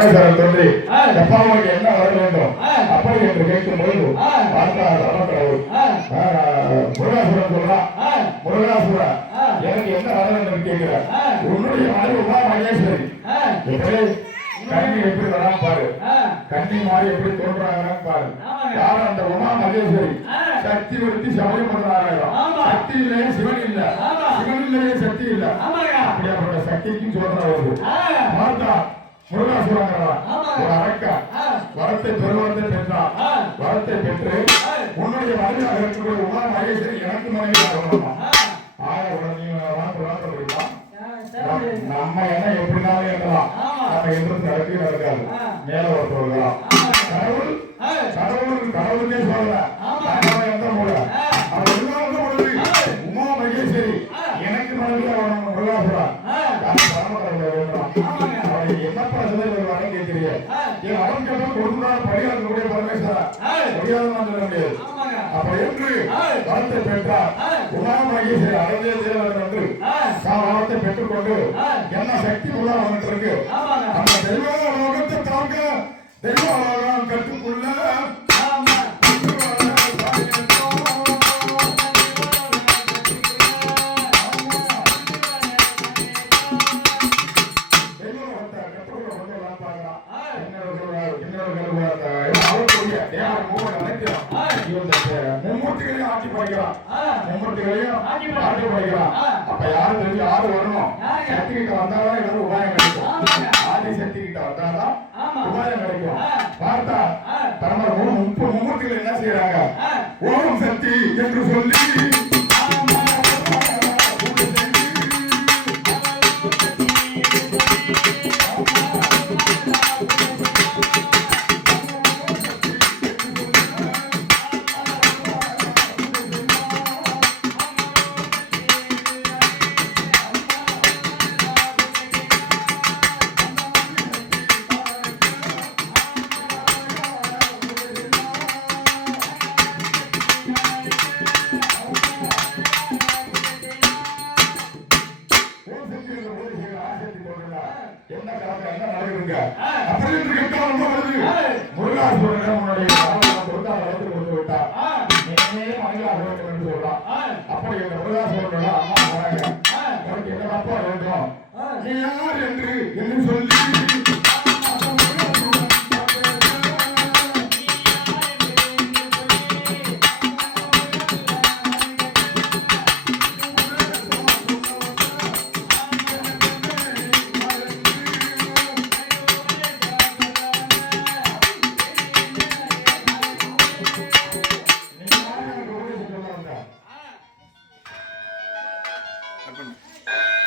பரமேஸ்வரன் தோன்றி எப்பா உங்களுக்கு என்ன வர வேண்டும் அப்படி என்று கேட்கும் பொழுது பார்த்தா கடவுள் முருகாசுரன் சொல்றான், முருகாசுரா எனக்கு என்ன வர வேண்டும் கேட்கிற உன்னுடைய மனைவி உமா மகேஸ்வரி எப்படி கண்ணி எப்படி வராம பாரு, கண்ணி மாறி எப்படி தோன்றாங்கன்னு பாரு. யாரும் அந்த உமா மகேஸ்வரி சக்தி ஒருத்தி சமயம் பண்றாங்க. சக்தி இல்லையே சிவன் இல்ல, சிவன் இல்லையே சக்தி இல்ல. அப்படியாப்பட்ட சக்திக்கும் சொல்ற வருது. பார்த்தா முருகாசுரங்கிறவா ஒரு அரக்கா வரத்தை பெருவரத்தை பெற்றான். வரத்தை பெற்று உன்னுடைய மனைவியாக இருக்கக்கூடிய உமா மகேஸ்வரி எனக்கு மனைவி ஆகணுமா? நம்ம என்ன எப்படினாலும் இருக்கலாம், நம்ம எதுவும் நடக்கவே நடக்காது. மேல ஒருத்தவர்களாம் கடவுள் கடவுளுக்கே சொல்லல எந்த மூல அவர் எல்லாம் பொழுது உமா மகேஸ்வரி எனக்கு மனைவியா வரணும். முருகாசுரா பரமக்கடவுளை வேண்டாம் அவரை என்னப்பா வருவானே கேட்கிறீங்க. என் அவன் கேட்ட கொடுத்தால் படியாளர்களுடைய பரமேஸ்வரா முடியாதுன்னு சொல்ல முடியாது. அப்ப என்று வரத்தை பெற்றார் உமா மகேஸ்வரி அடைந்தே தேர்தல் என்று வரத்தை பெற்றுக்கொண்டு என்ன சக்தி உள்ள வந்துட்டு இருக்கு. அந்த தெய்வ லோகத்தை தாக்க தெய்வ லோகம் கற்றுக்குள்ள மும்மூர்த்திகளையும் ஆட்சி படைக்கிறான். மும்மூர்த்திகளையும் ஆட்சி படைக்கிறான். அப்ப யாரு தெரிஞ்சு யாரு வரணும்? சக்தி கிட்ட வந்தாதான் எல்லாரும் உபாயம் கிடைக்கும். ஆதி சக்தி கிட்ட வந்தாதான் உபாயம் கிடைக்கும். பார்த்தா பரமர் மும்மூர்த்திகள் என்ன செய்யறாங்க? ஓம் சக்தி என்று சொல்லி happen.